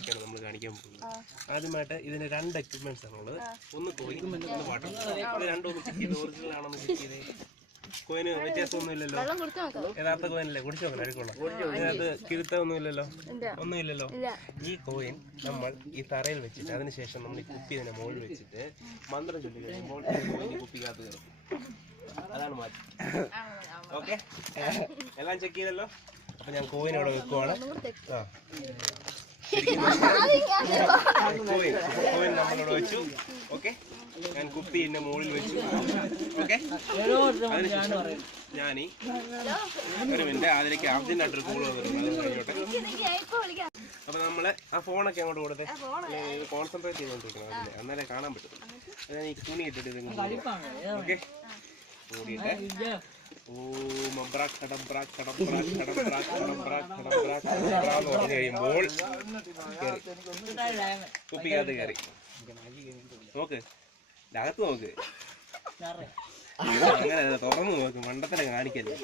അതൊക്കെയാണ് നമ്മൾ കാണിക്കാൻ പോകുന്നത്. ആദ്യമായിട്ട് ഇതിന് 2 എക്യുപ്മെന്റ്സ് ആണുള്ളത്. ഒന്ന് കോയിൻ, ഒന്ന് വാട്ടർ. ഇത് രണ്ടും ഒന്ന് ചെക്ക് ചെയ്ത് ഒറിജിനൽ ആണോ എന്ന് ചെക്ക് ചെയ്തേ. കോയിന് വ്യത്യാസമൊന്നുമില്ലല്ലോ, യഥാർത്ഥ കോയിനല്ലേ? കുടിച്ചു നോക്കണം, അടിക്കൊള്ളാം. ഇതിനകത്ത് കിഴുത്തൊന്നുമില്ലല്ലോ, ഒന്നുമില്ലല്ലോ. ഈ കോയിൻ നമ്മൾ ഈ തറയിൽ വെച്ചിട്ട് അതിനുശേഷം നമ്മൾ ഈ കുപ്പി ഇതിനെ മുകളിൽ വെച്ചിട്ട് മന്ത്രം ചൊല്ലി കഴിയുമ്പോൾ കുപ്പിക്കകത്ത് കയറും. അതാണ് മാറ്റം. ഓക്കെ, എല്ലാം ചെക്ക് ചെയ്തല്ലോ. അപ്പൊ ഞാൻ കോയിൻ അവിടെ വെക്കുവാണ്. കോയിൻ നമ്മളിവിടെ വെച്ചു. ഓക്കെ, ഞാൻ കുപ്പി എന്റെ മുകളിൽ വെച്ചു. ഓക്കെ, അതിനുശേഷം ഞാൻ ഒരു മിനിറ്റ് അതിലേക്ക് അർജന്റായിട്ടൊരു കോൾ വന്നിട്ടുണ്ട്, അത് കഴിഞ്ഞോട്ടെ. അപ്പൊ നമ്മള് ആ ഫോണൊക്കെ അങ്ങോട്ട് കൊടുത്തേ, കോൺസെൻട്രേറ്റ് ചെയ്തോണ്ടിരിക്കണം, അതില് അന്നേരം കാണാൻ പറ്റും. ഞാൻ ഈ തുണി ഇട്ടിട്ട് ഓക്കെ കൂടിയിട്ട് പറഞ്ഞു കഴിയുമ്പോൾ കുപ്പിക്കകത്ത് കയറി നോക്ക്, അകത്ത് നോക്ക്, അങ്ങനെ തുറന്നു നോക്ക്, മണ്ടത്തരം കാണിക്കല്ലേ.